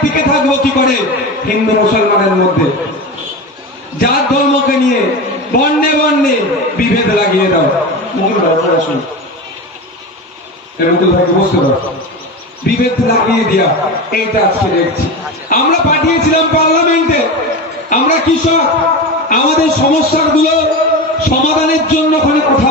টিকে থাকবো কি করে হিন্দু মুসলমানের মধ্যে? জাত ধর্মকে নিয়ে বর্ণে বর্ণে বিভেদ লাগিয়ে দাও। বিভেদ লাগিয়ে দিয়া এইটা আজকে দেখছি। আমরা পাঠিয়েছিলাম পার্লামেন্টে, আমরা কৃষক, আমাদের সমস্যাগুলো সমাধানের জন্য ওখানে কথা